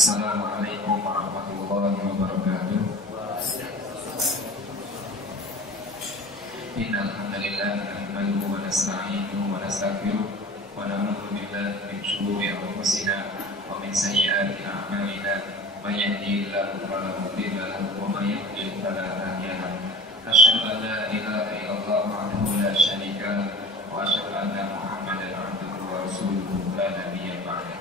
Assalamualaikum warahmatullahi wabarakatuh. Innal hamdalillah nahmaduhu wa nasta'inuhu wa nastaghfiruh wa na'udzu billahi min shururi anfusina wa min sayyiati a'malina. May yahdihillahu fala mudilla lahu wa may yudlil fala hadiya lahu. Asyhadu an la ilaha illallah wahdahu la syarika lahu wa asyhadu anna Muhammadan abduhu wa rasuluhu la nabiyya ba'dahu.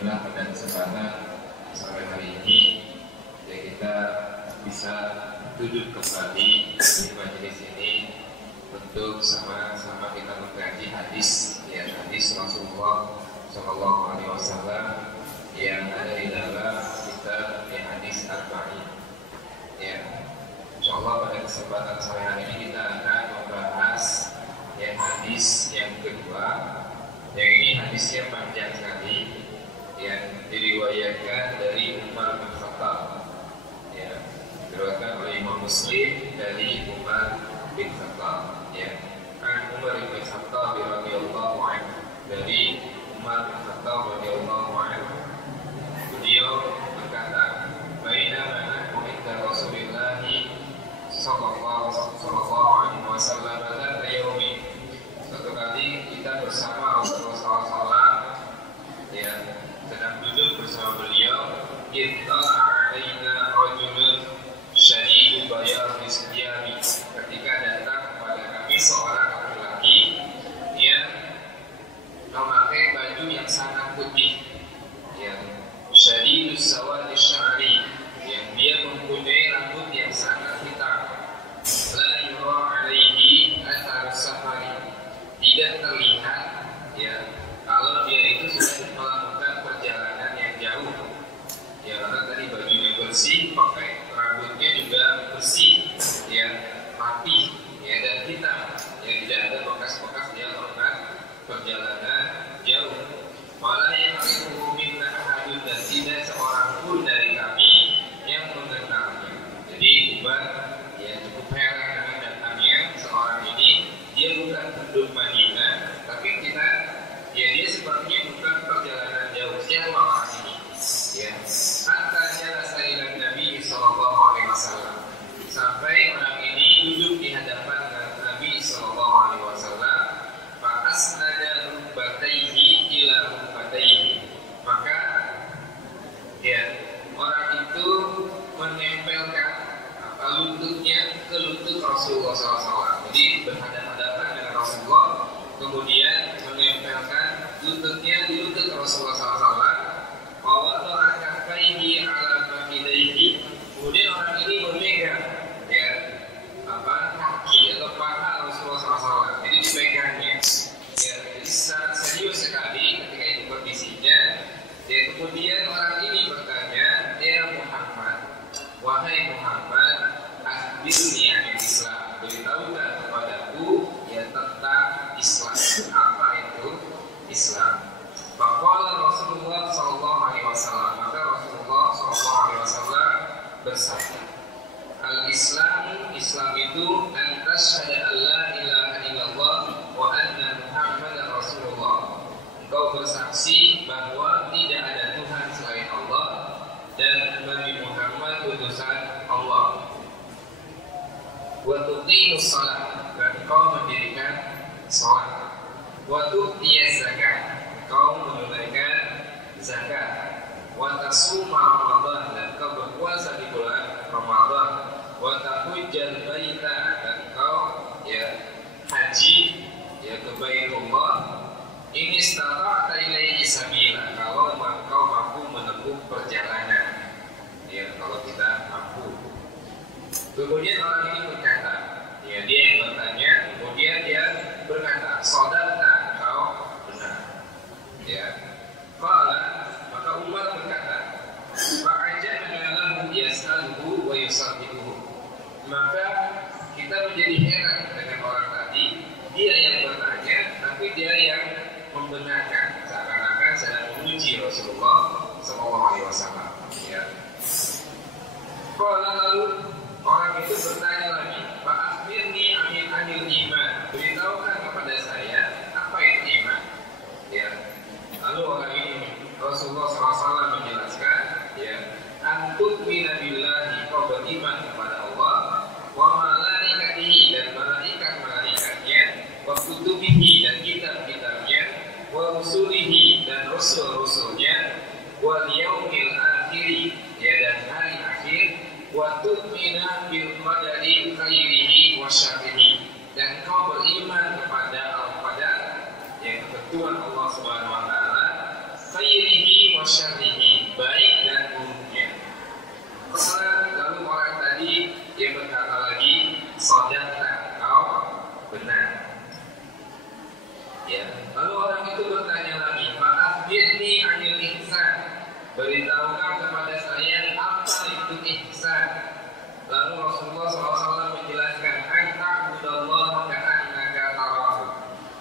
Inilah pada kesempatan sore hari ini ya kita bisa duduk kembali di majelis ini untuk sama-sama kita mengkaji hadis Rasulullah Shallallahu Alaihi Wasallam yang ada di dalam kitab hadis Arba'in. Ya, insyaallah pada kesempatan sore hari ini kita akan membahas hadis yang kedua. Yang ini hadisnya panjang sekali, yang diriwayatkan dari Umar bin Khattab, ya, diriwayatkan oleh Imam Muslim dari Umar bin Khattab, ya, kan Umar bin Khattab radhiyallahu anhu, dari Umar bin Khattab radhiyallahu anhu, beliau berkata, "Bainama nahnu inda Rasulillah sallallahu alaihi wasallam pada yaumi." Suatu kali kita bersama Rasulullah SAW, ya, sedang duduk bersama beliau, ittala'a 'alaina rajulun syadidul bayadis thiyabi. Ketika datang kepada kami seorang laki-laki yang memakai baju yang sangat putih, yang syadidus sawadis sya'ri, yang dia mempunyai rambut yang sangat hitam. La yura 'alaihi atharus safari. Tidak terlihat, ya, kalau dia itu sudah melakukan perjalanan yang jauh, ya, karena tadi bajunya bersih, pakai rambutnya juga bersih, ya, rapi, ya, dan hitam, ya, tidak ada bekas-bekas dia melakukan perjalanan jauh. Malah yang minna ahadun, dan tidak seorang pun dari kami yang mengenalnya. Jadi Umar, ya, cukup heran dengan datangnya seorang ini. Dia bukan penduduk Madinah, tapi kita, ya, dia sepertinya bukan perjalanan jauh. Siapa orang ini? Ya, hatta jalasa ila Nabi sallallahu alaihi wasallam. Sampai orang ini duduk di hadapan Nabi sallallahu alaihi wasallam. Fa asnada rukbatayhi ila rukbatayhi. Maka, ya, orang itu menempelkan lututnya ke lutut Rasulullah SAW. Jadi berhadapan-hadapan dengan Rasulullah, kemudian menempelkan lututnya di lutut Rasulullah SAW. Wawada'a kaffaihi ala fakidaihi. Kemudian orang ini memegang, ya, kaki atau paha Rasulullah SAW. Jadi dipegangnya, ya, jadi sangat serius sekali ketika itu kondisinya. Ya, kemudian orang ini bertanya, "Ya Muhammad, wahai Muhammad, akhbirni anil Islam. Beritahukan kepadaku, ya, tentang Islam. Apa itu Islam?" Faqala Rasulullah sallallahu alaihi wasallam. Maka Rasulullah sallallahu alaihi wasallam bersabda, "Al-Islam, Islam itu an tasyhadu an la ilaha illallah wa anna Muhammadar Rasulullah." Engkau bersaksi bahwa tidak ada Tuhan selain Allah dan Nabi Muhammad utusan Allah. Wa tuqimus shalah, dan engkau mendirikan salat. Wa tu'tiyaz zakat, engkau menunaikan zakat. Wa tasuma Ramadan, dan engkau berpuasa di bulan Ramadan. Wa tahujjal baita, dan engkau, ya, haji, ya, ke Baitullah. Ini istata'ta ilaihi sabila, kalau engkau mampu menempuh perjalanan, ya, kalau kita mampu. Kemudian orang ini berkata, ya, dia yang bertanya, kemudian dia berkata, "Shadaqta, engkau benar." Ya. Maka Umar berkata, "Fa'ajabna lahu yas'aluhu wa yusaddiquhu." Maka kita menjadi heran dengan orang tadi, dia yang bertanya, tapi dia yang membenarkan, seakan-akan sedang memuji Rasulullah SAW. Ya. Lalu orang itu bertanya lagi, "Pak akhbirni anil iman." Beritahukan kepada saya apa itu iman. Ya. Lalu orang ini Rasulullah SAW beritahukan kepada saya apa itu ihsan. Lalu Rasulullah SAW menjelaskan, "Anta'budallaha ka'annaka tarahu."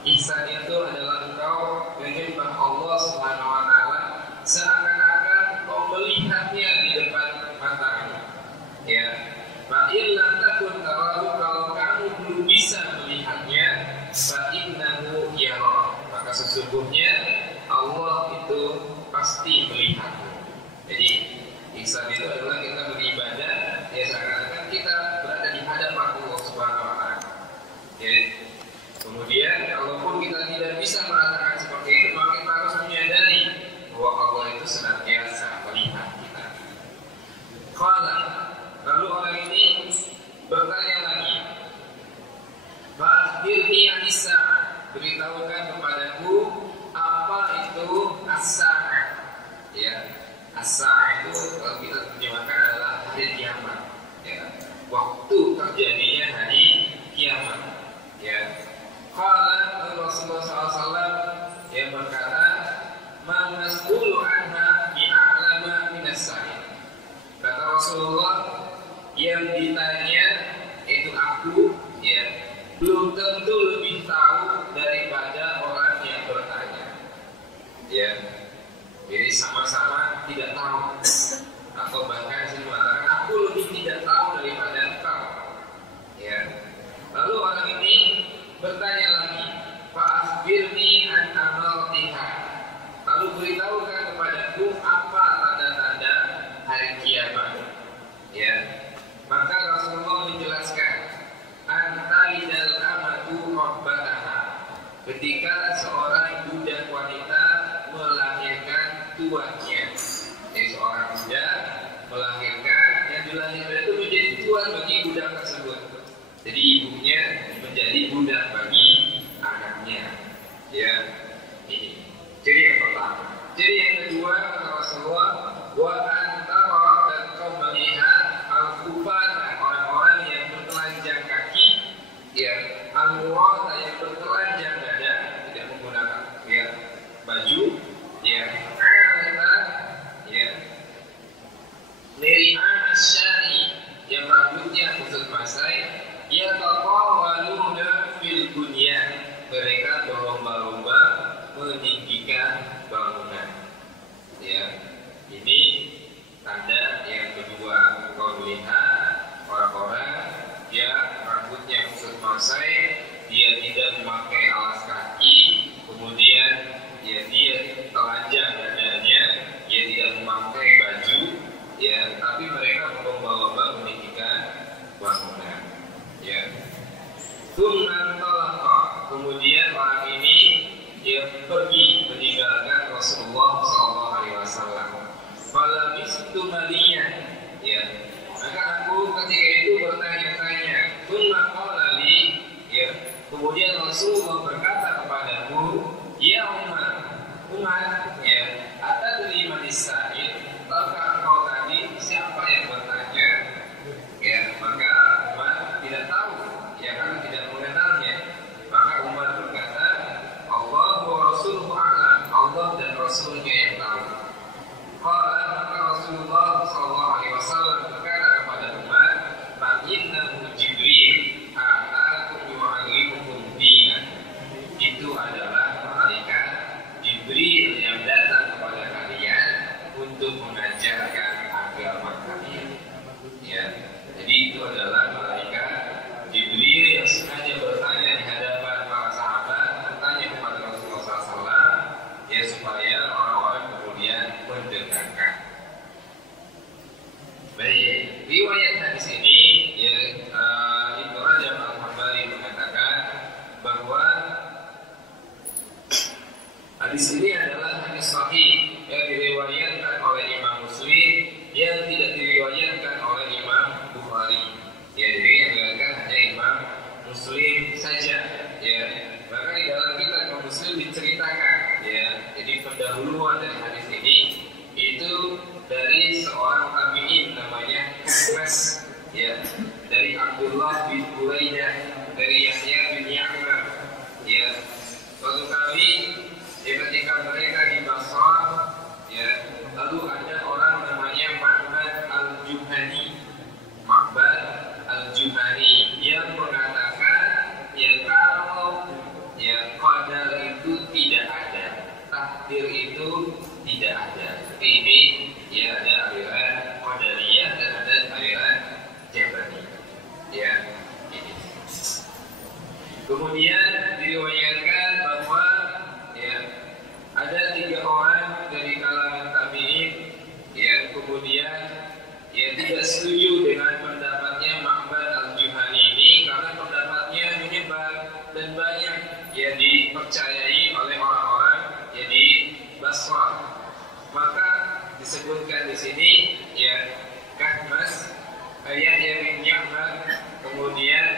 Ihsan itu adalah engkau menyembah Allah Subhanahu wa taala seakan-akan kau melihatnya di depan matamu. Ya. Fa in lam takun tarahu, kalau kamu belum bisa melihatnya, fa innahu yara. Maka sesungguhnya Allah itu pasti melihatmu. Jadi ihsan itu adalah kita beribadah ya seakan-akan kita berada di hadapan Allah Subhanahu wa taala. Ya. Kemudian kalaupun kita tidak bisa merasakan seperti itu, maka kita harus menyadari bahwa Allah itu senantiasa melihat kita. Qala, lalu orang ini bertanya lagi, "Fa'akhbirni 'anis-sa'ah." Beritahukan kepadaku apa itu as-sa'ah. Ya, as-sa'ah itu kalau kita terjemahkan adalah hari kiamat. Ya, waktu terjadinya hari kiamat. Ya. Qala Rasulullah SAW yang berkata, "Ma mas'ulu anha bi'a'lama minas-sa'il." Kata Rasulullah, yang ditanya itu aku, ya, belum tentu lebih tahu daripada orang yang bertanya. Ya, jadi sama-sama tidak tahu, atau bahkan saya mengatakan aku lebih tidak tahu daripada engkau. Ya, lalu orang ini bertanya lagi, "Fa'akhbirni an amaratiha." Lalu beritahukan kepadaku apa tanda-tanda hari kiamat. Ya, maka Rasulullah menjelaskan, "Antalidal amatu rabbataha." Ketika seorang budak wanita melahirkan tuannya. Jadi seorang budak melahirkan, yang dilahirkan itu menjadi tuan bagi budak tersebut. Jadi ibunya menjadi budak bagi anaknya. Ya, ini ciri yang pertama. Ciri yang kedua kata Rasulullah, "Wa antara," dan kau melihat al-kufata, orang-orang yang bertelanjang kaki, ya, al-murata yang bertelanjang dada, tidak menggunakan ya baju, ya, alata, ya, niri'an asyari, yang rambutnya kusut masai, ya taqawaluna fil bunyan, mereka berlomba-lomba meninggikan bangunan. Ya, ini tanda yang kedua. Kau melihat orang-orang yang rambutnya kusut masai, dia tidak memakai alas kaki, kemudian ya dia telanjang dadanya, dia tidak memakai baju, ya, tapi mereka berlomba-lomba meninggikan bangunan. Ya. Kemudian orang ini dia pergi meninggalkan Rasulullah SAW. Falabistu maliyan, ya. Maka aku ketika itu bertanya-tanya. Ya. Kemudian Rasulullah berkata kepadaku, "Ya Umar, ya, atadri manis sa'il?" Tahukah engkau tadi siapa yang bertanya? Ya, maka Umar tidak tahu, ya, karena tidak mengenalnya. Maka Umar berkata, "Allah wa Rasuluhu a'lam." Allah dan Rasulnya yang tahu. Qala, maka Rasulullah SAW berkata kepada Umar, "Fa innahu Jibril atakum yu'allimukum dinan." Itu adalah malaikat Jibril yang datang kepada kalian untuk mengajarkan agama kalian. Ya, jadi itu adalah malaikat Jibril yang sengaja bertanya di hadapan para sahabat, bertanya kepada Rasulullah SAW, ya, supaya orang-orang kemudian mendengarkan. Baik, riwayat hadis ini, ya, Ibnu Rajab Al-Hambali mengatakan bahwa hadis ini adalah hadis sahih yang diriwayatkan oleh Imam Muslim, yang tidak diriwayatkan oleh Imam Bukhari. Ya, jadi yang diriwayatkan hanya Imam Muslim saja. Ya, maka di dalam kitab Imam Muslim diceritakan, ya, jadi pendahuluan dari hadis ini itu dari seorang tabi'in namanya Kasmas, ya, dari Abdullah bin Buraidah, dari Yahya bin Ya'mar. Ya, suatu kali ketika mereka di Basrah setuju dengan pendapatnya Ma'bad al-Juhani ini karena pendapatnya menyebar dan banyak ya dipercayai oleh orang-orang ya di Basrah. Maka disebutkan di sini ya Kahmas, Yahya bin Ya'mar, kemudian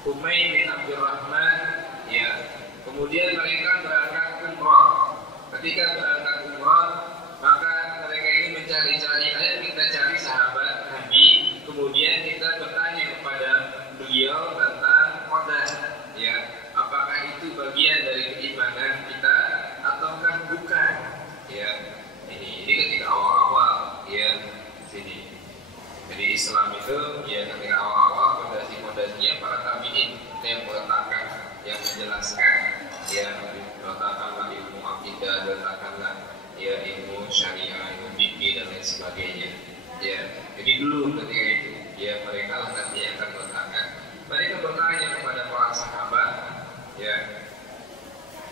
Umayyah bin Abdurrahman ya. Kemudian mereka berangkat umrah. Ketika berangkat umrah, maka mereka ini mencari-cari, ayo kita cari sahabat Nabi. Kemudian kita bertanya kepada beliau tentang qadar ya. Apakah itu bagian dari keimanan kita ataukah bukan? Ya. Ini ketika awal-awal ya sini. Jadi Islam itu ya ketika awal-awal fondasi-fondasinya para tabi'in yang meletakkan, yang menjelaskan, yang meletakkanlah ilmu akidah, meletakkanlah ya ilmu syariah, ilmu fikih dan lain sebagainya. Ya, jadi dulu ketika itu ya mereka lah nanti yang akan meletakkan. Mereka bertanya kepada para sahabat, ya.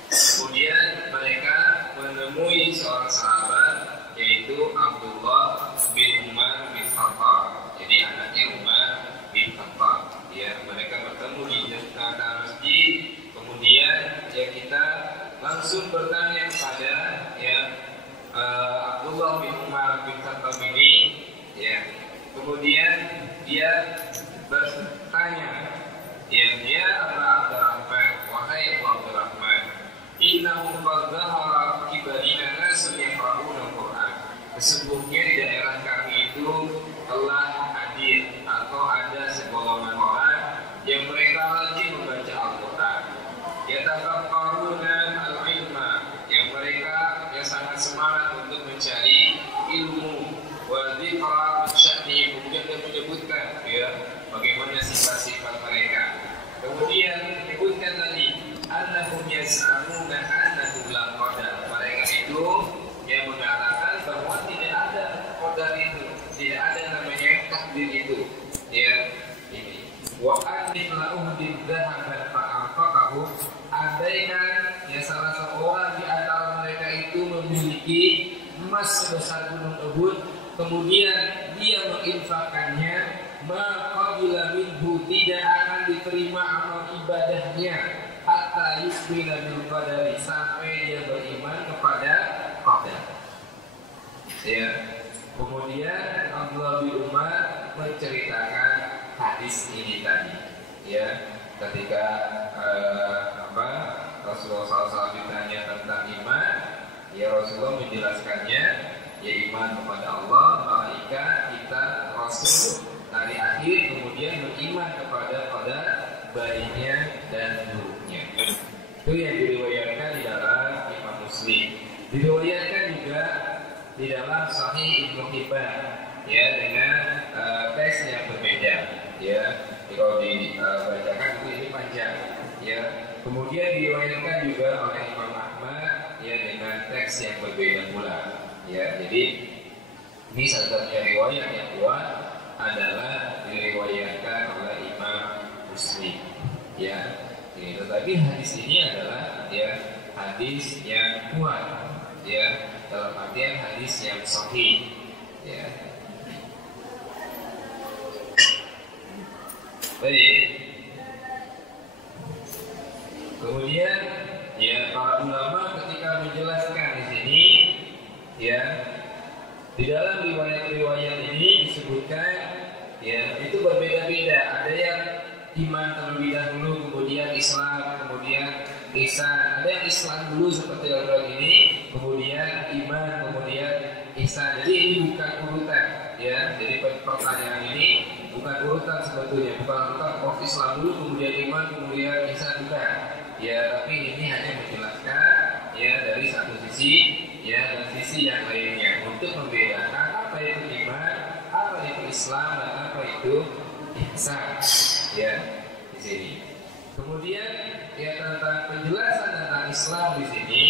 Kemudian mereka menemui seorang sahabat yaitu Abdullah bin Umar bin Khattab. Jadi anaknya Umar bin Khattab. Ya, mereka bertemu di tengah masjid. Kemudian ya kita langsung bertanya kepada ya Abdullah bin Umar bin Khattab ini. Ya, kemudian dia bertanya, ya Aba Abdurrahman, wahai Abu Abdurrahman, innahu qad dhahara kibadina nasun yaqra'una al-Qur'an. Sesungguhnya di daerah kami itu telah hadir atau ada segolongan orang yang mereka rajin membaca Al-Quran. Yatafaqaruna al-ilma, yang mereka yang sangat semangat untuk mencari ilmu. Wa dzikra sya'ni, kemudian dia menyebutkan ya bagaimana sifat-sifat mereka. Kemudian menyebutkan tadi annahum yas'amuna annahu la qadar. Mereka itu yang mengatakan bahwa tidak ada qadar itu, tidak ada namanya takdir itu. Ya, ini. Wa annahu bidzahaba fa'aqahu, adaina ya salah seorang di antara mereka itu memiliki emas sebesar gunung Uhud, kemudian dia menginfakkannya, maka bila minhu tidak akan diterima amal ibadahnya hatta yusbila bil qadari, sampai dia beriman kepada qadar. Ya. Kemudian Abdullah bin Umar menceritakan hadis ini tadi. Ya, ketika Rasulullah SAW ditanya tentang iman, ya Rasulullah menjelaskannya, ya iman kepada Allah, malaikat, kita, Rasul, hari akhir, kemudian beriman kepada baiknya dan buruknya. Itu yang diriwayatkan di dalam Imam Muslim. Diriwayatkan juga di dalam Sahih Ibnu Hibban ya dengan teks yang berbeda ya. Kalau dibacakan ini panjang ya. Kemudian diriwayatkan juga oleh Imam Ahmad ya dengan teks yang berbeda pula ya. Jadi ini satu-satunya riwayat yang kuat adalah diriwayatkan oleh Imam Muslim ya. Tetapi hadis ini adalah ya hadis yang kuat ya, dalam artian hadis yang sahih ya. Baik. Kemudian ya para ulama ketika menjelaskan di sini ya, di dalam riwayat-riwayat ini disebutkan ya itu berbeda-beda. Ada yang iman terlebih dahulu, kemudian Islam, kemudian ihsan. Ada yang Islam dulu seperti orang ini, kemudian iman, kemudian ihsan. Jadi ini bukan urutan ya. Jadi pertanyaan ini bukan urutan sebetulnya, bukan urutan Islam dulu, kemudian iman, kemudian ihsan, bukan. Ya, tapi ini hanya menjelaskan ya dari satu sisi ya dan sisi yang lainnya untuk membedakan apa itu iman, apa itu Islam, dan apa itu ihsan ya di sini. Kemudian ya tentang penjelasan tentang Islam di sini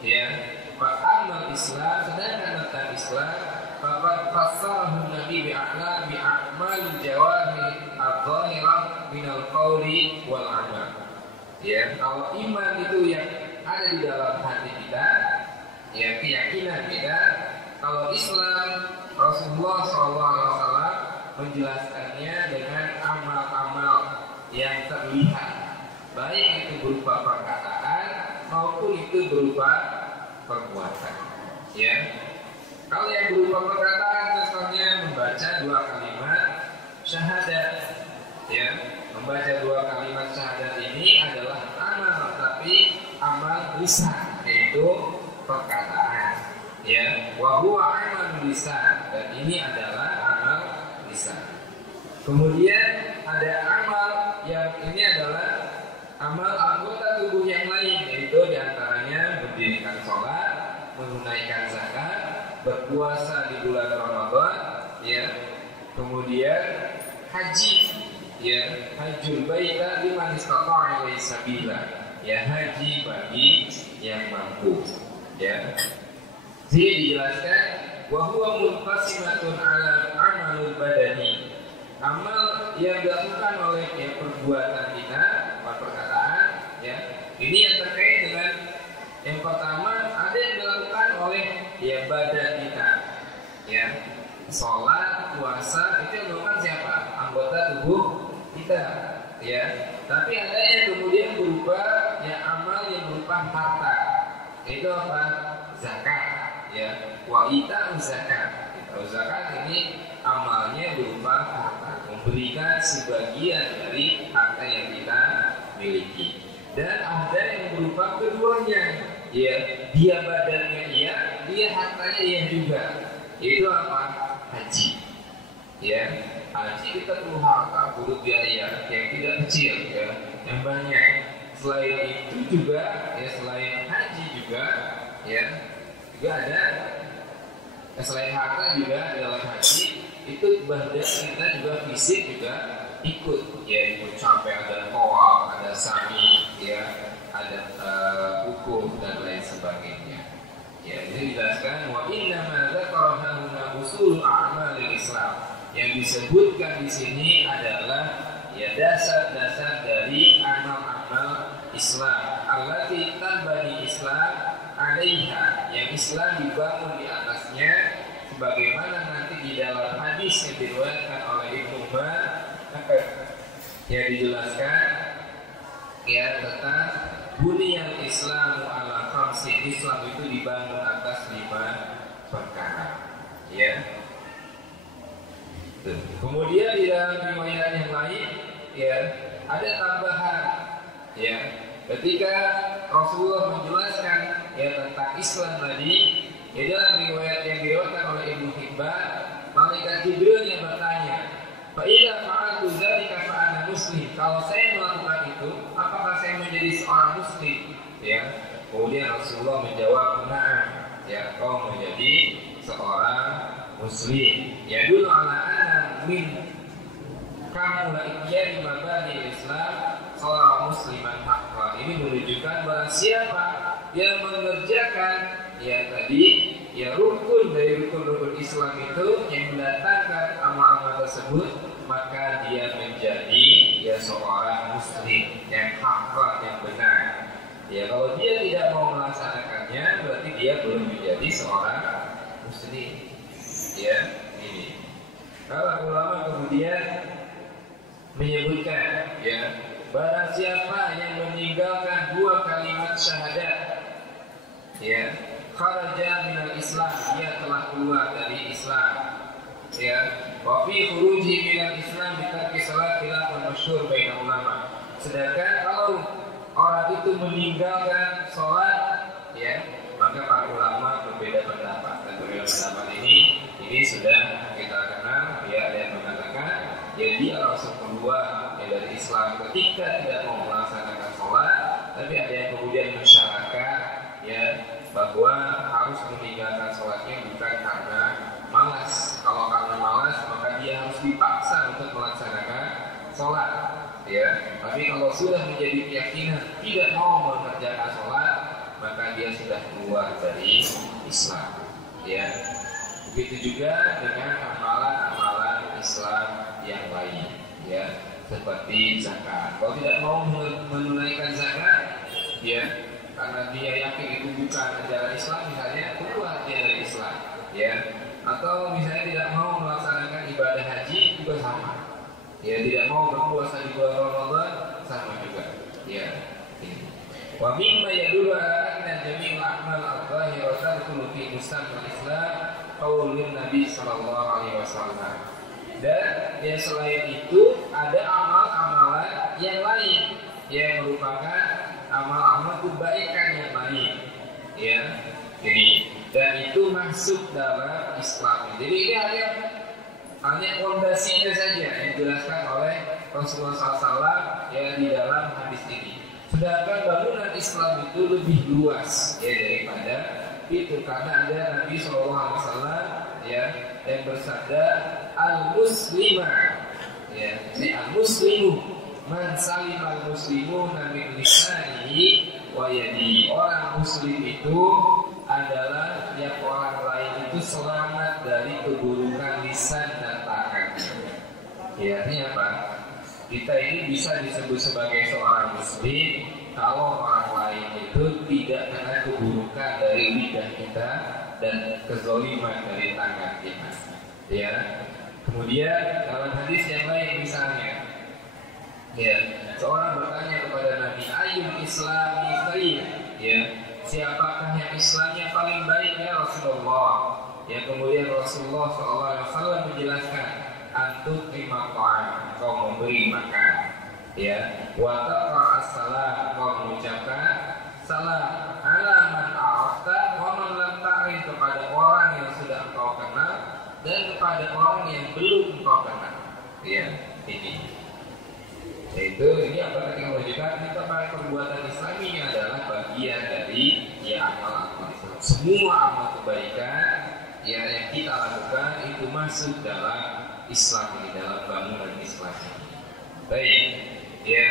ya, fa'amal Islam, sedangkan tentang Islam faqad fassarahu Nabi bi'a'la bi'a'mal jawahir adh-dhahirah minal qawli wal amal. Ya, kalau iman itu yang ada di dalam hati kita, ya keyakinan kita, kalau Islam Rasulullah SAW menjelaskannya dengan amal-amal yang terlihat, baik itu berupa perkataan maupun itu berupa perbuatan. Ya, kalau yang berupa perkataan contohnya membaca 2 kalimat syahadat. Ya, membaca 2 kalimat syahadat ini adalah amal, tapi amal lisan, yaitu perkataan. Ya, wa huwa amal lisan, dan ini adalah amal lisan. Kemudian ada amal yang ini adalah amal anggota tubuh yang lain, yaitu diantaranya mendirikan sholat, menunaikan zakat, berpuasa di bulan Ramadan, ya, kemudian haji, ya, hajjul baita liman istata'a ilaihi sabila, ya, haji bagi yang mampu, ya. Jadi dijelaskan wa huwa munqasimatun 'ala amalul badani. Amal yang dilakukan oleh perbuatan kita, perkataan, ya. Ini yang terkait dengan yang pertama, ada yang dilakukan oleh badan kita. Ya. Salat, puasa itu yang dilakukan siapa? Anggota tubuh kita, ya. Tapi ada yang kemudian berupa amal yang berupa harta. Itu apa? Zakat, ya. Wa ita'u zakat. Zakat ini amalnya berupa harta, memberikan sebagian dari harta yang kita miliki. Dan ada yang berupa keduanya, ya, dia badannya iya, dia hartanya iya juga. Itu apa? Haji. Ya, haji kita perlu harta, perlu biaya yang tidak kecil, ya, yang banyak. Selain itu juga, ya, selain haji juga, ya, juga ada. Selain harta juga dalam haji itu badan kita juga fisik juga ikut, ya, ikut sampai ada tawaf, ada sa'i, ya, ada hukum dan lain sebagainya. Ya, ini dijelaskan wa inna ma dzakara huna usul a'malil Islam. Yang disebutkan di sini adalah dasar-dasar dari amal-amal Islam. Allati tanbani Islam 'alaiha, yang Islam dibangun di atasnya, sebagaimana nanti di dalam hadis yang diriwayatkan oleh Ibnu Umar yang dijelaskan, ya, tentang buniyal Islamu ala khamsin. Islam itu dibangun atas 5 perkara, ya. Kemudian di dalam riwayat yang lain, ya, ada tambahan, ya, ketika Rasulullah menjelaskan, ya, tentang Islam tadi, ya, dalam riwayat yang diriwayatkan oleh Ibnu Hibban, malaikat Jibril yang bertanya, fa idza fa'altu dzalika fa ana muslim. Kalau saya melakukan itu, apakah saya menjadi seorang muslim? Ya. Kemudian Rasulullah menjawab, na'am, ya, kau menjadi seorang muslim. Ya, dulu ala anna min kamu la ikyani mabani Islam seorang musliman haqqa. Ini menunjukkan bahwa siapa yang mengerjakan, ya, tadi, ya, rukun dari rukun-rukun Islam itu, yang mendatangkan amal-amal tersebut, maka dia menjadi, ya, seorang muslim yang haqqa, yang benar. Ya, kalau dia tidak mau melaksanakannya, berarti dia belum menjadi seorang muslim. Ya, ini. Kalau ulama kemudian menyebutkan, ya, barang siapa yang meninggalkan 2 kalimat syahadat, ya, kharaja minal Islam, dia telah keluar dari Islam. Ya, wa fi khuruji minal Islam bitarki salat khilafun masyhur baina ulama. Sedangkan kalau orang itu meninggalkan sholat, ya, maka para ulama berbeda pendapat. Dan berbeda pendapat ini sudah kita kenal. Ya, ada yang mengatakan, ya, dia langsung keluar, ya, dari Islam ketika tidak mau melaksanakan sholat. Tapi ada yang kemudian mensyaratkan, ya, bahwa harus meninggalkan sholatnya bukan karena malas. Kalau karena malas, maka dia harus dipaksa untuk melaksanakan sholat. Ya, tapi kalau sudah menjadi keyakinan tidak mau mengerjakan sholat, maka dia sudah keluar dari Islam. Ya, begitu juga dengan amalan-amalan Islam yang lain, ya, seperti zakat. Kalau tidak mau menunaikan zakat, ya, karena dia yakin itu bukan ajaran Islam, misalnya, keluar dia dari Islam. ya. Atau misalnya tidak mau melaksanakan ibadah haji juga sama, ya. Tidak mau berpuasa di bulan Ramadan sama juga, ya. Wa mimma yadullu ala anna jami'al a'mal adh-dhahirah tadkhulu fi musamma al-Islam qaulun Nabi sallallahu alaihi wasallam. Dan yang selain itu ada amal-amalan yang lain yang merupakan amal-amal kebaikan yang baik, ya. Jadi dan itu masuk dalam Islam. Jadi ini hanya fondasinya saja yang dijelaskan oleh Rasulullah SAW ya di dalam hadis ini. Sedangkan bangunan Islam itu lebih luas ya daripada itu, karena ada Nabi SAW ya yang bersabda al-muslimah ya, ini al-muslimu man salim al-muslimuna min lisanihi wa yadihi. Orang muslim itu adalah yang orang lain itu selamat dari keburukan lisan dan tangannya. Ya, artinya apa? Kita ini bisa disebut sebagai seorang muslim kalau orang lain itu tidak kena keburukan dari lidah kita dan kezaliman dari tangan kita. Ya. Kemudian dalam hadis yang lain misalnya, ya, seorang bertanya kepada Nabi, ayyul islami khair? Ya, siapakah yang Islamnya paling baik ya Rasulullah? Ya, kemudian Rasulullah SAW menjelaskan, antuk lima ta'am, kau memberi makan, ya, wa taqra as-salam, kau mengucapkan salam ala man arafta wa man lam ta'rif, kepada orang yang sudah engkau kenal dan kepada orang yang belum engkau kenal. Ya, ini. Yaitu ini apa ketika menunjukkan kita pada perbuatan Islam ini adalah bagian dari ya amal-amal Islam. Semua amal kebaikan ya yang kita lakukan itu masuk dalam Islam ini, dalam bangunan Islam ini. Baik, ya.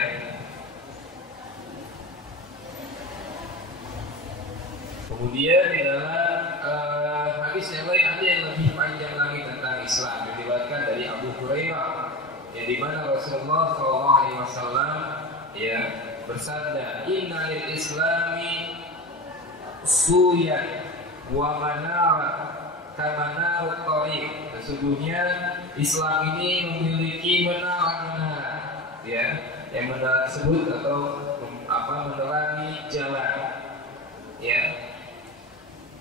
Kemudian di dalam hadis yang lain ada yang lebih panjang lagi tentang Islam yang diriwayatkan dari Abu Hurairah, yang di mana Rasulullah SAW ya bersabda, Inna lil Islami suyan wa manara kamanarut thariq. Sesungguhnya Islam ini memiliki menara-menara, ya, yang menara tersebut atau menerangi jalan, ya.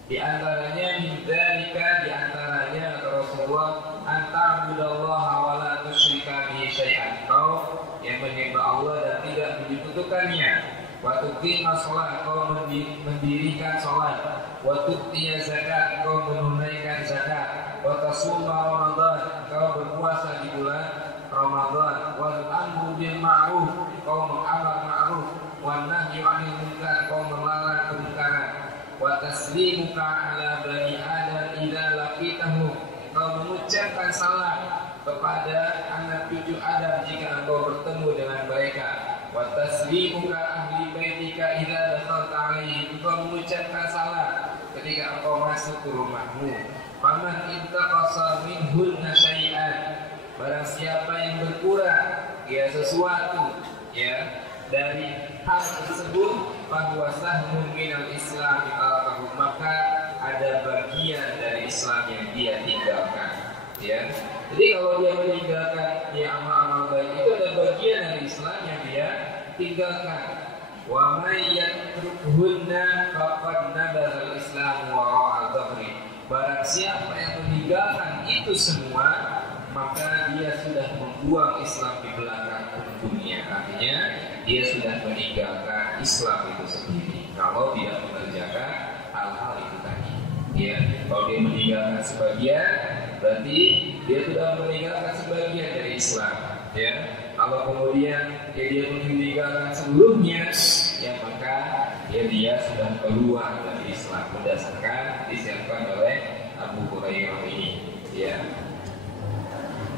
Di antaranya di antaranya Rasulullah anta'budallaha wa la tusyrika bihi syai'an, kau yang menyembah Allah dan tidak menyekutukannya, wa tuqima shalah, kau mendirikan salat, wa tu'tiya zakat, kau menunaikan zakat, wa tasuma Ramadan, kau berpuasa di bulan Ramadan, wal amru bil ma'ruf, kau mengamar ma'ruf, wan nahyu 'anil munkar, kau melarang kemungkaran, wa taslimuka ala bani adam idza laqitahu, kau mengucapkan salam kepada anak cucu Adam jika engkau bertemu dengan mereka, wa taslimuka ahli baitika idza dakhalta alaihi, engkau mengucapkan salam ketika engkau masuk ke rumahmu. Faman intaqasa minhunna syai'an, barang siapa yang berkurang ya sesuatu ya dari hal tersebut, bahwa sahmun minal Islam kalau maka ada bagian dari Islam yang dia tinggalkan, ya. Jadi kalau dia meninggalkan ya amal-amal baik itu ada bagian dari Islam yang dia tinggalkan. Wa may yatrukhunna faqad nabadha al-Islam wara'a dhahri. Barang siapa yang meninggalkan itu semua, maka dia sudah membuang Islam di belakang punggungnya. Artinya dia sudah meninggalkan Islam itu sendiri kalau tidak mengerjakan hal-hal itu tadi. Ya, kalau dia meninggalkan sebagian, berarti dia sudah meninggalkan sebagian dari Islam. Ya, kalau kemudian dia meninggalkan seluruhnya, ya maka dia sudah keluar dari Islam berdasarkan disiapkan oleh Abu Hurairah ini. Ya,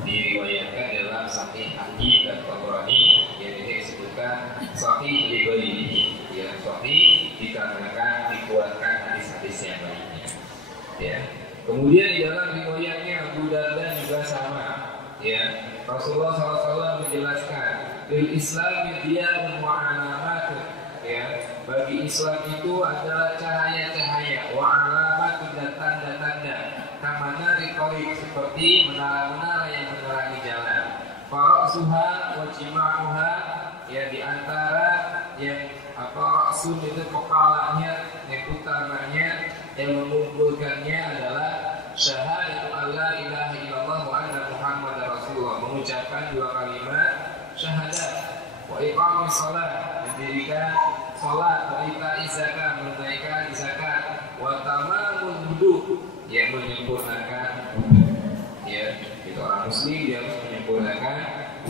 diriwayatkan dalam Sahih Hadis dan Tabrani, yang ini disebutkan Sahih Libani, ya Sahih dikarenakan dikuatkan hadis-hadis yang lainnya. Ya, kemudian di dalam riwayatnya Abu Darda juga sama. Ya, Rasulullah SAW menjelaskan, "Bil Islam diyarun wa alamatun." Ya, bagi Islam itu adalah cahaya-cahaya, wa alamatun dan tanda-tanda. seperti menara-menara yang menerangi jalan. Farasuha wa jima'uha, ya di antara yang rasul itu kepalanya, yang utamanya, yang mengumpulkannya adalah syahadatu alla ilaha illallah wa anna muhammadar rasulullah, mengucapkan dua kalimat syahadat, wa iqamis shalah, mendirikan salat, wa ita'iz zakat, menunaikan zakat, wa tamamul wudu, yang menyempurnakan wudu. Ya, itu orang muslim dia harus menyempurnakan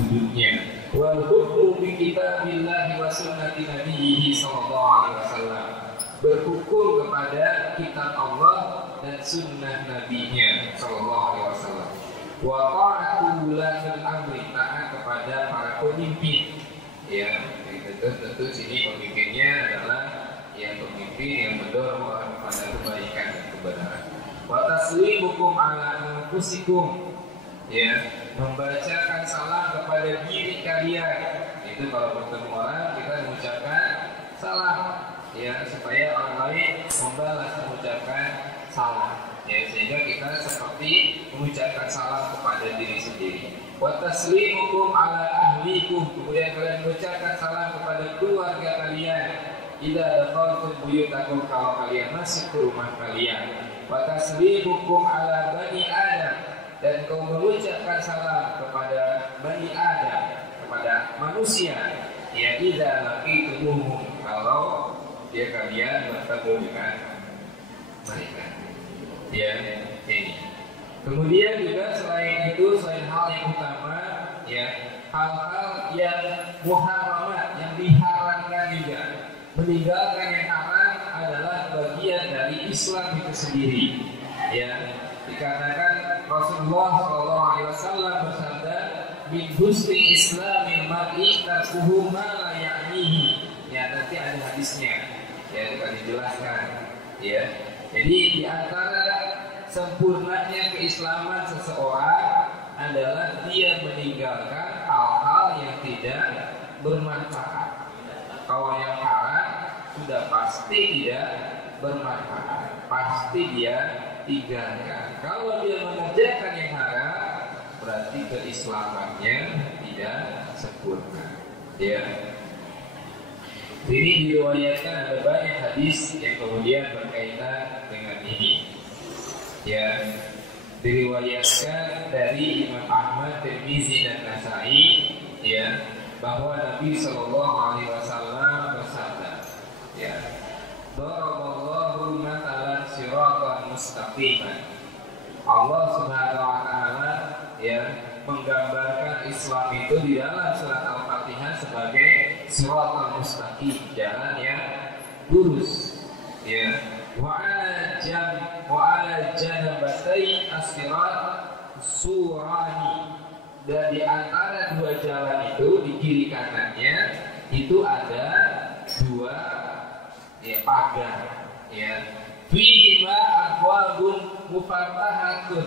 wudunya. Wal hukmu bi kitabillahi wa sunnati nabiyhi sallallahu alaihi wasallam, berhukum kepada kitab Allah dan sunnah nabinya sallallahu alaihi wasallam. Wa ta'atu ulil amri, taat kepada para pemimpin. Ya, tentu sini pemimpinnya adalah yang pemimpin yang mendorong orang kepada kebaikan dan kebenaran. Wa taslimukum ala anfusikum, ya, membacakan salam kepada diri kalian. Itu kalau bertemu orang kita mengucapkan salam, ya, supaya orang lain membalas mengucapkan salam, ya, sehingga kita seperti mengucapkan salam kepada diri sendiri. Wa taslimukum ala ahlikum, kemudian kalian mengucapkan salam kepada keluarga kalian. Idza dakhaltum buyutakum, kalau kalian masuk ke rumah kalian. Wa taslimukum ala bani Adam, dan kau mengucapkan salam kepada bani Adam, kepada manusia. Ya, idza laqitumuhum, kalau dia kalian bertemu dengan mereka. Ya, ini. Kemudian juga selain itu, selain hal yang utama, ya, hal-hal yang muharramat, yang diharamkan juga. Meninggalkan yang haram adalah bagian dari Islam itu sendiri. Ya, dikarenakan Rasulullah SAW bersabda, min husni islamil mar'i tarkuhu ma la ya'nihi. Ya, nanti ada hadisnya. Ya, itu akan dijelaskan. Ya, jadi di antara sempurnanya keislaman seseorang adalah dia meninggalkan hal-hal yang tidak bermanfaat. Kalau yang haram sudah pasti tidak bermanfaat, pasti dia tinggalkan. Kalau dia mengerjakan yang haram, berarti keislamannya tidak sempurna. Ya. Ini diriwayatkan ada banyak hadis yang kemudian berkaitan dengan ini. Ya, diriwayatkan dari Imam Ahmad, Tirmizi dan Nasa'i, ya, bahwa Nabi Shallallahu Alaihi Wasallam bersabda, ya, Daraballahu matalan siratan mustaqiman. Allah Subhanahu Wa Taala, ya, menggambarkan Islam itu di dalam surat Al-Fatihah sebagai siratan mustaqim, jalan yang lurus. Ya, wa ala janabatai as-sirat surani, dan di antara dua jalan itu di kiri kanannya itu ada dua, ya, pagar, ya, fihima abwabun mufattahatun,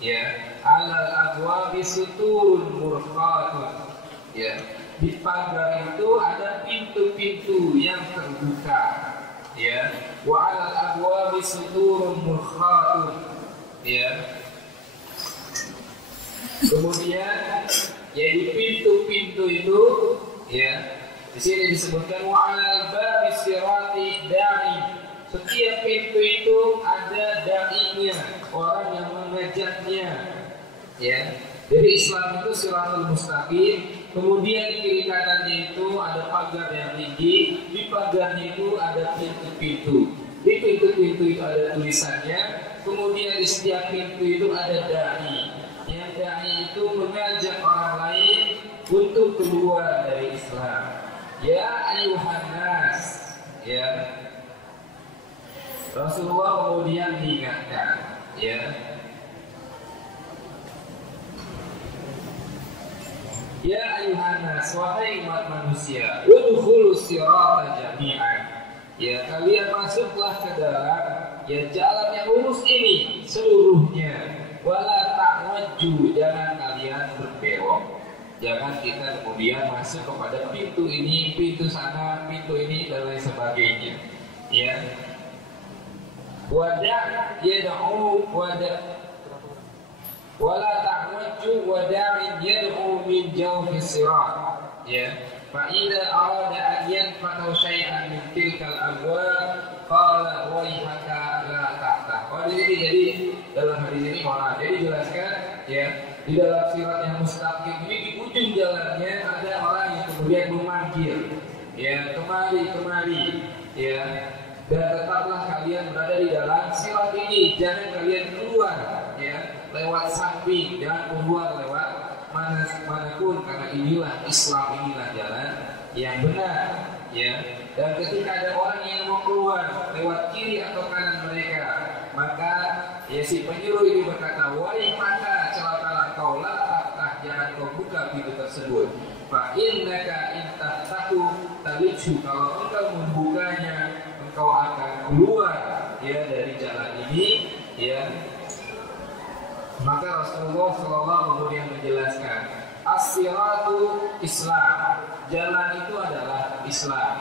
ya, alal abwabi suturun murkhatun, ya, di pagar itu ada pintu-pintu yang terbuka, ya, wa alal abwabi suturun murkhatun, ya. Kemudian, ya, di pintu-pintu itu, ya, di sini disebutkan wa alal babi sirati da'i. Setiap pintu itu ada da'inya, orang yang mengajaknya. Ya, dari Islam itu siratul mustaqim. Kemudian di kiri kanannya itu ada pagar yang tinggi, di pagarnya itu ada pintu-pintu. Di pintu-pintu itu ada tulisannya. Kemudian di setiap pintu itu ada da'i. Yang da'i itu mengajak orang lain untuk keluar dari Islam. Ya ayuhan nas, ya. Rasulullah kemudian mengingatkan, ya, ya ayuhan nas, wahai umat manusia, udkhulus sirata jami'an. Ya, kalian masuklah ke dalam, ya, jalan yang lurus ini seluruhnya. Wala ta'wajju, jangan kalian berbelok. Jangan kita kemudian masuk kepada pintu ini, pintu sana, pintu ini, dan lain sebagainya. Ya. Wada' yad'u wada' wala ta'wajju wada'in yad'u min jawfis sirat. Ya, fa idza arada an yanfa'u syai'an min tilkal abwab qala waihaka la ta'ta. Oh, jadi dalam hadis ini malah jadi jelaskan ya, di dalam sirat yang mustaqim ini di ujung jalannya ada orang yang kemudian memanggil ya, kemari ya, dan tetaplah kalian berada di dalam sirat ini, jangan kalian keluar ya lewat samping, jangan keluar lewat manapun, karena inilah Islam, inilah jalan yang benar ya. Dan ketika ada orang yang mau keluar lewat kiri atau kanan mereka, maka ya si penyuruh ini berkata, wahai maka celakalah kau, la taftah, jangan kau buka pintu tersebut. Fa innaka in taftahu taliju, kalau engkau membukanya engkau akan keluar ya dari jalan ini ya. Maka Rasulullah SAW kemudian menjelaskan, as-siratu Islam, jalan itu adalah Islam,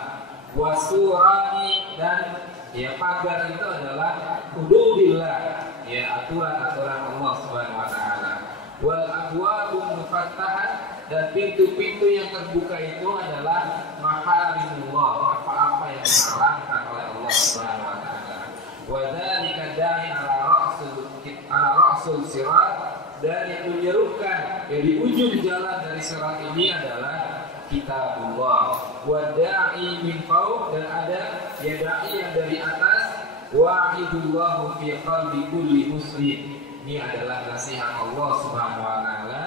wasurani, dan ya pagar itu adalah hududillah ya, aturan-aturan Allah Subhanahu wa taala, wal abwabu mufattahat, dan pintu-pintu yang terbuka itu adalah maharimullah, apa-apa yang diharamkan oleh Allah Subhanahu wa taala. Wa dzalika da'i ala ra'sul sirat, dan yang menyerukan ya di ujung jalan dari sirat ini adalah kitabullah. Wa da'i min fawq, dan ada ya da'i yang dari atas, wa'idullahu fi qalbi kulli muslim. Ini adalah nasihat Allah Subhanahu wa taala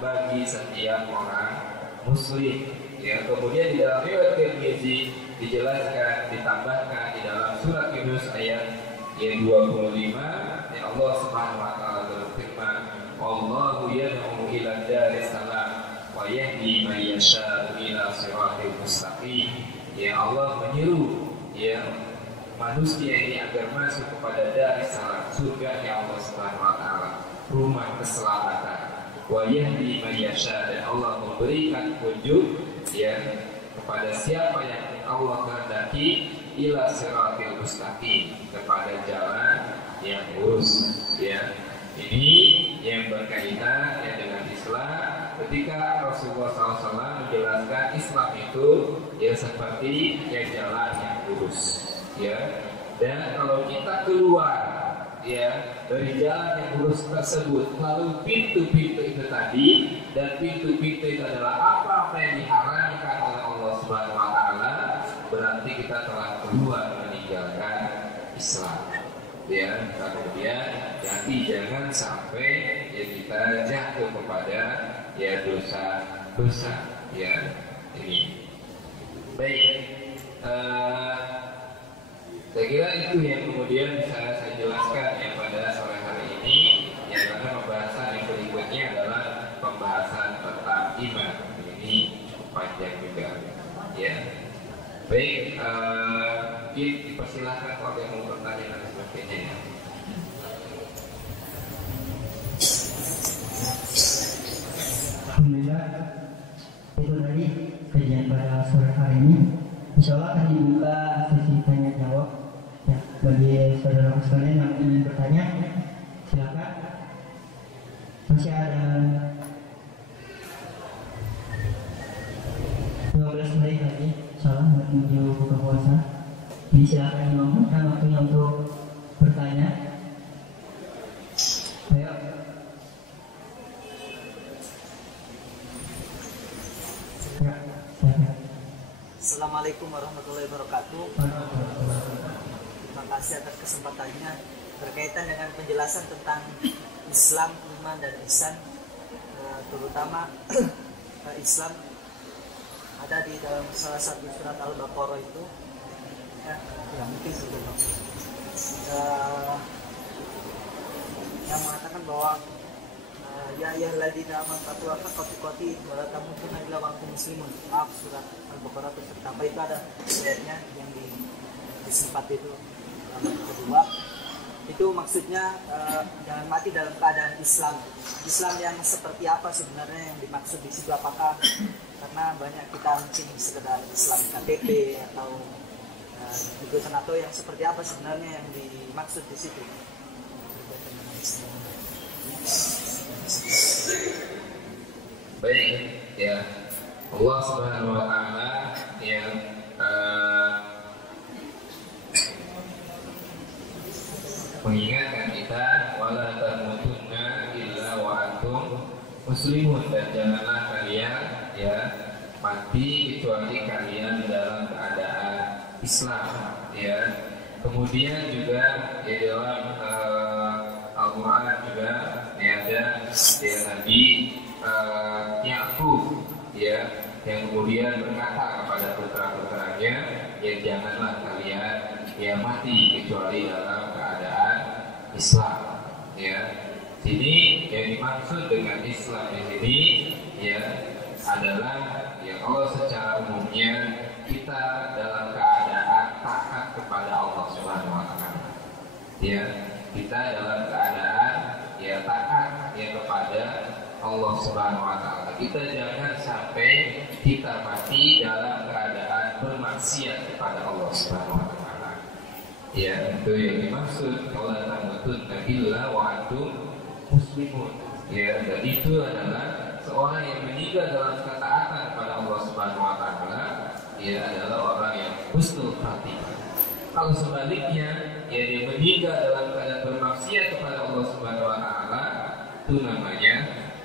bagi setiap orang muslim. Ya, kemudian di dalam riwayat Tirmizi dijelaskan, ditambahkan di dalam surat Yunus ayat yang 25, ya Allah Subhanahu wa taala berfirman, Allahu yad'u ila daris salam wa yahdi man yasha'u ila siratal mustaqim. Ya, Allah menyeru ya manusia ini agar masuk kepada daris salam, surga ya Allah Subhanahu wa taala, rumah keselamatan. Wa yahdi man yasha, dan Allah memberikan petunjuk ya kepada siapa yang Allah kehendaki, ila siratil mustaqim, kepada jalan yang lurus ya. Ini yang berkaitan ya dengan Islam. Ketika Rasulullah SAW menjelaskan Islam itu ya seperti ya jalan yang lurus ya. Dan kalau kita keluar ya dari jalan yang lurus tersebut, lalu pintu-pintu itu tadi, dan pintu-pintu itu adalah apa yang diharamkan oleh Allah Subhanahu wa taala, berarti kita telah keluar meninggalkan Islam ya. Kemudian jangan sampai ya kita jatuh kepada ya dosa ya ini. Baik, saya kira itu yang kemudian bisa saya jelaskan ya pada sore hari ini ya, karena pembahasan yang berikutnya adalah pembahasan tentang iman. Ini cukup panjang juga ya. Baik, dipersilahkan kalau yang mau bertanya dan sebagainya ya. Alhamdulillah, itu tadi kajian pada sore hari ini. Insya Allah akan dibuka sesi tanya jawab ya, bagi saudara sekalian yang ingin bertanya, silakan. Masih ada 15 menit lagi, insya Allah menuju buka puasa. Jadi silakan dimanfaatkan waktunya untuk bertanya. Ayo. Ya, silakan. Assalamualaikum warahmatullahi wabarakatuh. Terima kasih atas kesempatannya berkaitan dengan penjelasan tentang Islam, iman, dan ihsan, terutama Islam ada di dalam salah satu surat Al-Baqarah itu ya mungkin sudah yang mengatakan bahwa ya ayyuhalladzina amanu taqullaha haqqa tuqatih wa la tamutunna illa wa antum muslimun. Maaf, surat Al-Baqarah apa itu ada ayatnya yang di sempat itu kedua. Itu maksudnya jangan mati dalam keadaan Islam. Islam yang seperti apa sebenarnya yang dimaksud di situ? Apakah karena banyak kita mungkin sekedar Islam KTP atau ikutan, atau yang seperti apa sebenarnya yang dimaksud di situ? Baik, ya Allah Subhanahu Wa Taala yang mengingatkan kita wala tamutunna illa wa antum muslimun, dan janganlah kalian ya mati kecuali kalian dalam keadaan Islam ya. Kemudian juga ya dalam Al-Quran juga ya ada ya Nabi Yakub ya yang kemudian berkata kepada putra-putranya ya janganlah kalian ya mati kecuali dalam keadaan Islam ya. Sini yang dimaksud dengan Islam di sini ya adalah ya Allah secara umumnya kita dalam keadaan taat kepada Allah Subhanahu Wa Taala ya, kita dalam keadaan ya taat ya kepada Allah Subhanahu Wa Taala. Kita jangan sampai kita mati dalam keadaan bermaksiat kepada Allah Subhanahu Wa Taala ya. Itu yang dimaksud wala tamutunna illa wa antum muslimun ya. Dan itu adalah seorang yang meninggal dalam ketaatan kepada Allah Subhanahu Wa Taala ya adalah orang yang husnul khatimah. Kalau sebaliknya ya dia meninggal dalam keadaan bermaksiat kepada Allah Subhanahu Wa Taala, itu namanya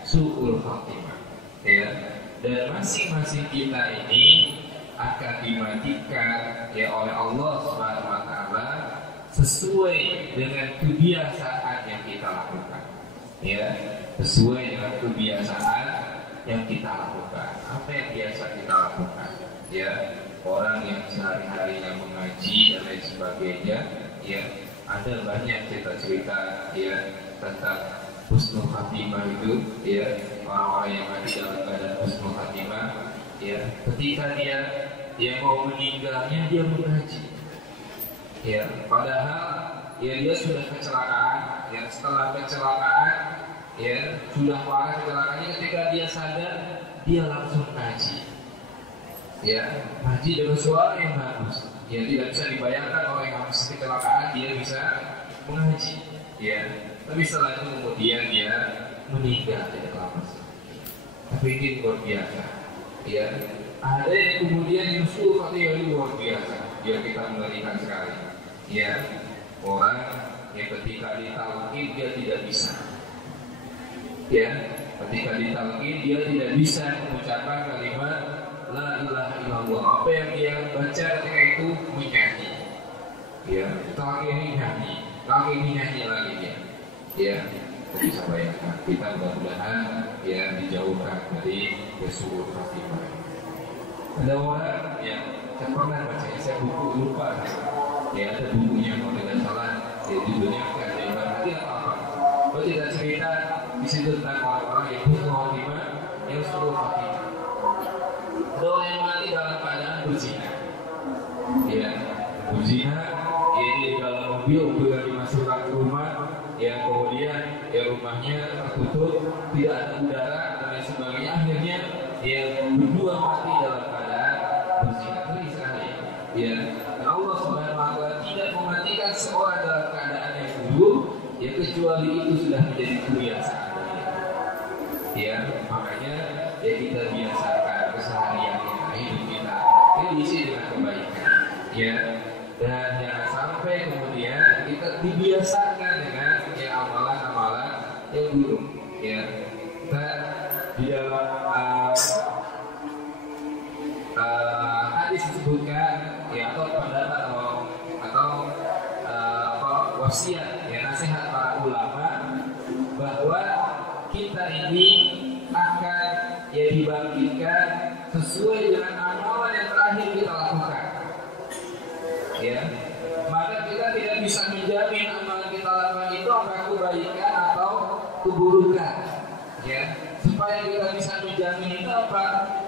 su'ul khatimah ya. Dan masing-masing kita ini akan dimatikan ya oleh Allah Subhanahu Wa Taala sesuai dengan kebiasaan yang kita lakukan ya, sesuai dengan kebiasaan yang kita lakukan. Apa yang biasa kita lakukan ya, orang yang sehari-harinya mengaji dan lain sebagainya ya, ada banyak cerita-cerita ya tentang husnul khatimah itu ya, orang-orang yang mati dalam keadaan husnul khatimah ya, ketika dia mau meninggalnya dia mengaji ya, padahal ya dia sudah kecelakaan ya, setelah kecelakaan ya sudah parah kecelakaannya, ketika dia sadar dia langsung ngaji ya, ngaji dengan suara yang bagus ya. Tidak bisa dibayangkan orang yang habis kecelakaan dia bisa mengaji ya, tapi setelah itu kemudian dia meninggal tidak lama. Tapi ini luar biasa ya, ada yang kemudian Yusuf yang luar biasa ya, kita mengerikan sekali ya. Orang yang ketika ditalqin dia tidak bisa ya, ketika ditalqin dia tidak bisa mengucapkan kalimat la ilaha illallah. Apa yang dia baca ketika itu menyanyi ya, talqin ini nyanyi, talqin ini nyanyi lagi dia ya. Bisa bayangkan, kita mudah-mudahan ya dijauhkan dari kesuruh khatimah. Ada orang yang saya pernah baca, saya buku lupa ya, ada bukunya kalau tidak salah ya, judulnya Keajaiban Hati apa? Kalau tidak cerita di situ tentang orang-orang yang husnul khatimah, yang suruh khatimah. Ada orang yang mati dalam keadaan berzina ya, berzina ya, di dalam mobil yang dimasukkan ke rumah ya, kemudian ya rumahnya tertutup, tidak ada udara dan lain sebagainya, akhirnya ya berdua mati dalam keadaan berzina. Ngeri sekali ya. Dan Allah Subhanahu Wa Taala tidak mematikan seorang dalam keadaan yang buruk ya, kecuali itu sudah menjadi kebiasaan ya. Makanya ya kita biasakan keseharian kita, hidup kita diisi dengan kebaikan ya, dan jangan sampai kemudian kita dibiasakan dengan ya amalan-amalan yang buruk ya. Kita di dalam hadis disebutkan ya, atau pendapat atau wasiat ya, nasihat para ulama bahwa kita ini akan ya dibangkitkan sesuai dengan amalan yang terakhir kita lakukan ya. Maka kita tidak bisa menjamin amalan kita lakukan itu apakah kebaikan atau keburukan ya. Supaya kita bisa menjamin itu apa,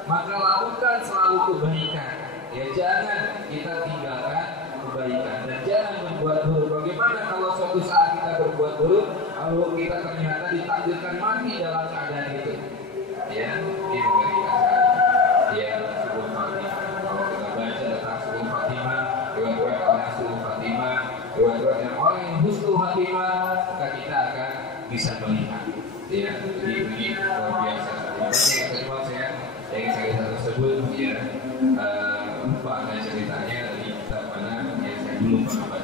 maka lakukan selalu kebaikan ya, jangan kita tinggalkan kebaikan dan jangan berbuat buruk. Bagaimana kalau suatu saat kita berbuat buruk, kalau kita ternyata ditakdirkan mati dalam keadaan itu ya, ini mengerikan sekali ya. Su'ul khatimah, kalau kita baca tentang su'ul khatimah, riwayat orang su'ul khatimah, riwayat yang orang yang husnul khatimah, maka kita akan bisa melihat ya ini luar biasa. Yang kedua saya yang cerita tersebut ya lupa ada ceritanya di kitab mana yang saya dulu pernah